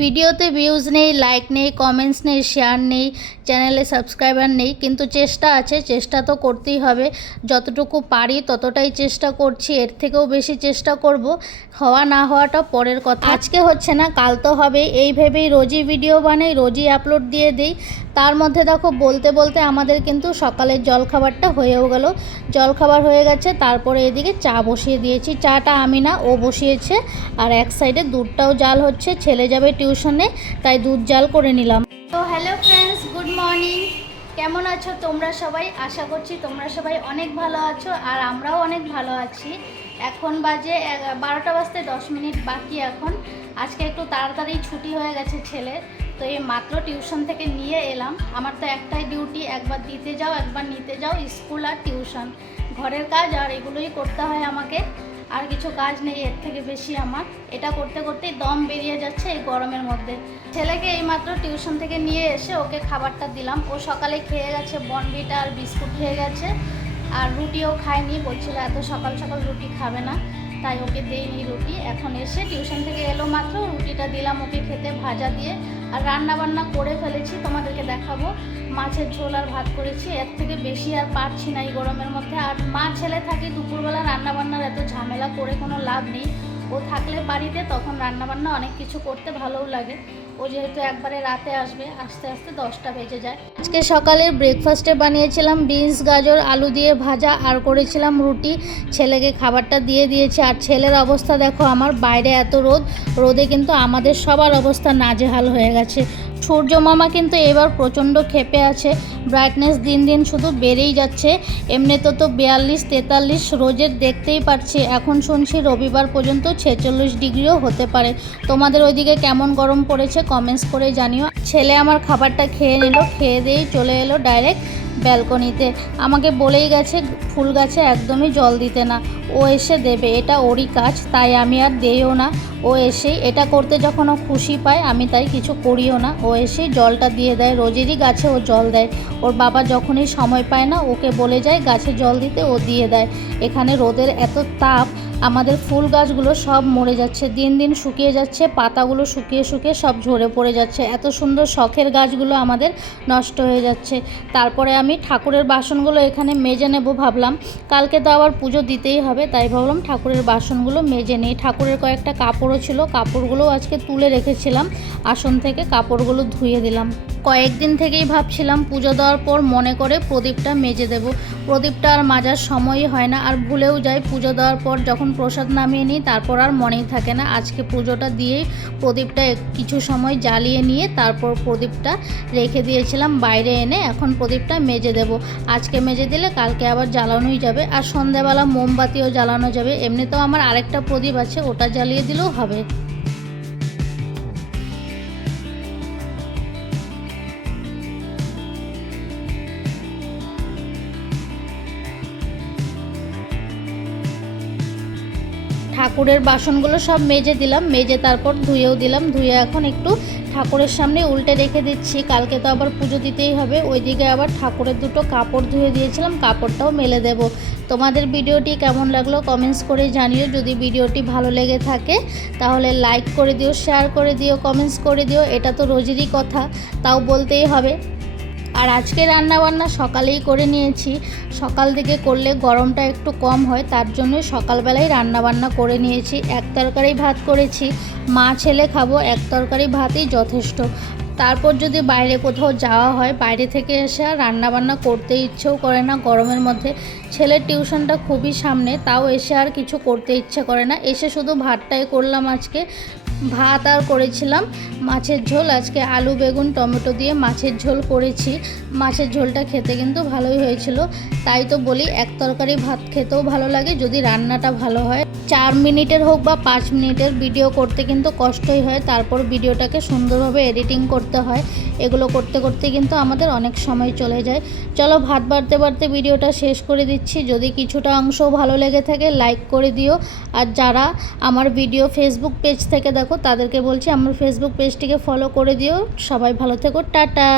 ভিডিওতে ভিউজ নেই, লাইক নেই, কমেন্টস নেই, শেয়ার নেই, চ্যানেলে সাবস্ক্রাইবার নেই, কিন্তু চেষ্টা আছে। চেষ্টা তো করতেই হবে। যতটুকু পারি ততটাই চেষ্টা করছি, এর থেকেও বেশি চেষ্টা করব। হওয়া না হওয়াটা পরের কথা। আজকে হচ্ছে না, কাল তো হবে, এই ভেবেই রোজই ভিডিও বানাই, রোজই আপলোড দিয়ে দিই। তার মধ্যে দেখো বলতে বলতে আমাদের কিন্তু সকালের জলখাবারটা হয়েও গেল। জলখাবার হয়ে গেছে, তারপরে এদিকে চা বসিয়ে দিয়েছি। চাটা আমি না, ও বসিয়েছে। আর এক সাইডে দুধটাও জাল হচ্ছে, ছেলে যাবে টিউশনে, তাই দুধ জাল করে নিলাম। তো হ্যালো ফ্রেন্ডস, গুড মর্নিং। কেমন আছো তোমরা সবাই? আশা করছি তোমরা সবাই অনেক ভালো আছো, আর আমরাও অনেক ভালো আছি। এখন বাজে 12টা বাজতে 10 মিনিট বাকি। এখন আজকে একটু তাড়াতাড়ি ছুটি হয়ে গেছে ছেলের, তো এই মাত্র টিউশন থেকে নিয়ে এলাম। আমার তো একটাই ডিউটি, একবার দিতে যাও একবার নিতে যাও, স্কুল আর টিউশন, ঘরের কাজ আর এগুলোই করতে হয় আমাকে। আর কিছু কাজ নেই এর থেকে বেশি আমার। এটা করতে করতেই দম বেরিয়ে যাচ্ছে এই গরমের মধ্যে। ছেলেকে এইমাত্র টিউশন থেকে নিয়ে এসে ওকে খাবারটা দিলাম। ও সকালে খেয়ে গেছে বর্নভিটা আর বিস্কুট খেয়ে গেছে, আর রুটিও খায়নি, বলছিল এত সকাল সকাল রুটি খাবে না, তাই ওকে দেইনি রুটি। এখন এসে টিউশন থেকে এলো মাত্র, রুটিটা দিলাম ওকে খেতে ভাজা দিয়ে। আর রান্না বান্না করে ফেলেছি, তোমাদেরকে দেখাবো। মাছের ঝোল আর ভাত করেছি, এর থেকে বেশি আর পারছি না এই গরমের মধ্যে। আর মা ছেলে থাকি, দুপুরবেলা রান্না বান্নার এত ঝামেলা করে কোনো লাভ নেই। ও থাকলে বাড়িতে তখন রান্নাবান্না অনেক কিছু করতে ভালোও লাগে। ও যেহেতু একবারে রাতে আসবে, আস্তে আস্তে 10টা বেজে যায়। আজকে সকালের ব্রেকফাস্টে বানিয়েছিলাম বিনস গাজর আলু দিয়ে ভাজা, আর করেছিলাম রুটি। ছেলেকে খাবারটা দিয়ে দিয়েছি। আর ছেলের অবস্থা দেখো, আমার বাইরে এত রোদে কিন্তু আমাদের সবার অবস্থা নাজেহাল হয়ে গেছে। সূর্য মামা কিন্তু এবার প্রচণ্ড ক্ষেপে আছে। ব্রাইটনেস দিন দিন শুধু বেড়েই যাচ্ছে। এমনিতে তো 42-43 রোজের দেখতেই পাচ্ছি। এখন শুনছি রবিবার পর্যন্ত 46 ডিগ্রিও হতে পারে। তোমাদের ওইদিকে কেমন গরম পড়েছে কমেন্টস করে জানিও। ছেলে আমার খাবারটা খেয়ে নিল, খেয়ে দিয়েই চলে এলো ডাইরেক্ট ব্যালকনিতে। আমাকে বলেই গেছে ফুল গাছে একদমই জল দিতে না, ও এসে দেবে, এটা ওরই কাজ, তাই আমি আর দেইও না। ও এসেই এটা করতে যখন ও খুশি পায়, আমি তাই কিছু করিও না। ও এসেই জলটা দিয়ে দেয়, রোজেরই গাছে ও জল দেয়। ওর বাবা যখনই সময় পায় না, ওকে বলে যায় গাছে জল দিতে, ও দিয়ে দেয়। এখানে রোদের এত তাপ, আমাদের ফুল গাছগুলো সব মরে যাচ্ছে, দিন দিন শুকিয়ে যাচ্ছে, পাতাগুলো শুকিয়ে শুকিয়ে সব ঝরে পড়ে যাচ্ছে। এত সুন্দর শখের গাছগুলো আমাদের নষ্ট হয়ে যাচ্ছে। তারপরে আমি ঠাকুরের বাসনগুলো এখানে মেজে নেব ভাবলাম। কালকে তো আবার পুজো দিতেই হবে, তাই ভাবলাম ঠাকুরের বাসনগুলো মেজে নিই। ঠাকুরের কয়েকটা কাপড়ও ছিল, কাপড়গুলোও আজকে তুলে রেখেছিলাম আসন থেকে, কাপড়গুলো ধুয়ে দিলাম। কয়েকদিন থেকেই ভাবছিলাম পুজো দেওয়ার পর মনে করে প্রদীপটা মেজে দেব। প্রদীপটা আর মাজার সময়ই হয় না, আর ভুলেও যাই। পুজো দেওয়ার পর যখন প্রসাদ নামিয়ে নিই, তারপর আর মনেই থাকে না। আজকে পুজোটা দিয়েই প্রদীপটা কিছু সময় জ্বালিয়ে নিয়ে তারপর প্রদীপটা রেখে দিয়েছিলাম বাইরে এনে। এখন প্রদীপটা মেজে দেব। আজকে মেজে দিলে কালকে আবার জ্বালানোই যাবে, আর সন্ধ্যাবেলা মোমবাতিও জ্বালানো যাবে। এমনিতেও আমার আরেকটা প্রদীপ আছে, ওটা জ্বালিয়ে দিলেও হবে। ঠাকুরের বাসনগুলো সব মেজে দিলাম, মেজে তারপর ধুয়েও দিলাম। ধুয়ে এখন একটু ঠাকুরের সামনে উল্টে রেখে দিচ্ছি, কালকে তো আবার পুজো দিতেই হবে। ওইদিকে আবার ঠাকুরের দুটো কাপড় ধুয়ে দিয়েছিলাম, কাপড়টাও মেলে দেব। তোমাদের ভিডিওটি কেমন লাগলো কমেন্টস করে জানিও। যদি ভিডিওটি ভালো লেগে থাকে তাহলে লাইক করে দিও, শেয়ার করে দিও, কমেন্টস করে দিও। এটা তো রোজেরই কথা, তাও বলতেই হবে। আর আজকে রান্নাবান্না সকালেই করে নিয়েছি। সকাল দিকে করলে গরমটা একটু কম হয়, তার জন্য সকালবেলায় রান্নাবান্না করে নিয়েছি। এক তরকারি ভাত করেছি, মা ছেলে খাবো, এক তরকারি ভাতই যথেষ্ট। তারপর যদি বাইরে কোথাও যাওয়া হয়, বাইরে থেকে এসে আর রান্নাবান্না করতে ইচ্ছেও করে না গরমের মধ্যে। ছেলের টিউশনটা খুবই সামনে, তাও এসে আর কিছু করতে ইচ্ছে করে না। এসে শুধু ভাতটাই করলাম আজকে। ভাত আর করেছিলাম মাছের ঝোল। আজকে আলু বেগুন টমেটো দিয়ে মাছের ঝোল করেছি। মাছের ঝোলটা খেতে কিন্তু ভালোই হয়েছিল। তাই তো বলি, এক তরকারি ভাত খেতেও ভালো লাগে যদি রান্নাটা ভালো হয়। 4 মিনিটের হোক বা 5 মিনিটের ভিডিও করতে কিন্তু কষ্টই হয়, তারপর ভিডিওটাকে সুন্দরভাবে এডিটিং করতে হয়। এগুলো করতে করতে কিন্তু আমাদের অনেক সময় চলে যায়। চলো ভাত বাড়তে বাড়তে ভিডিওটা শেষ করে দিচ্ছি। যদি কিছুটা অংশও ভালো লেগে থাকে লাইক করে দিও। আর যারা আমার ভিডিও ফেসবুক পেজ থেকে দেখো তাদেরকে বলছি আমার ফেসবুক পেজটিকে ফলো করে দিও। সবাই ভালো থেকো, টাটা।